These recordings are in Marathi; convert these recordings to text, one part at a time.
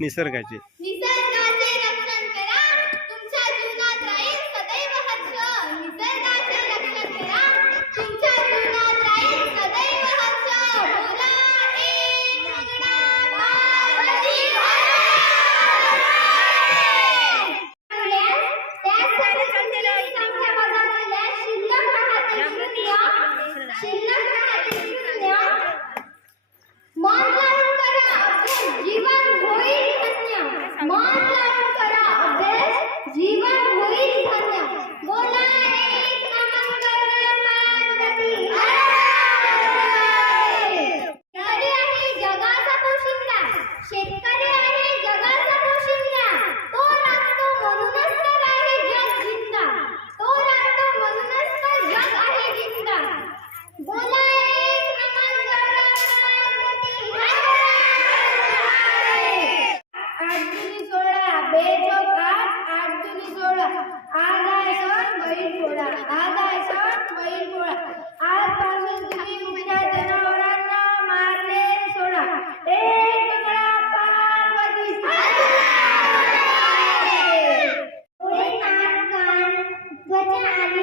निसर्गाचे. மாற்ற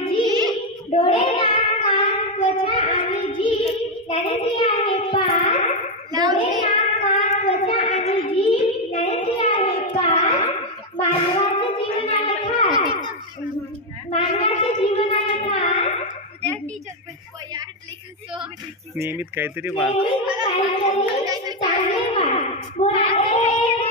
जी डोळे नाक कान त्वचा आणि जी ज्ञानेंद्रिय आहे पाच डोळे नाक कान त्वचा आणि जी ज्ञानेंद्रिय आहे पाच मानवाचे जीवन आहे खास मानवाचे जीवन आहे खास नियमित काहीतरी वाच. चांगले वाच.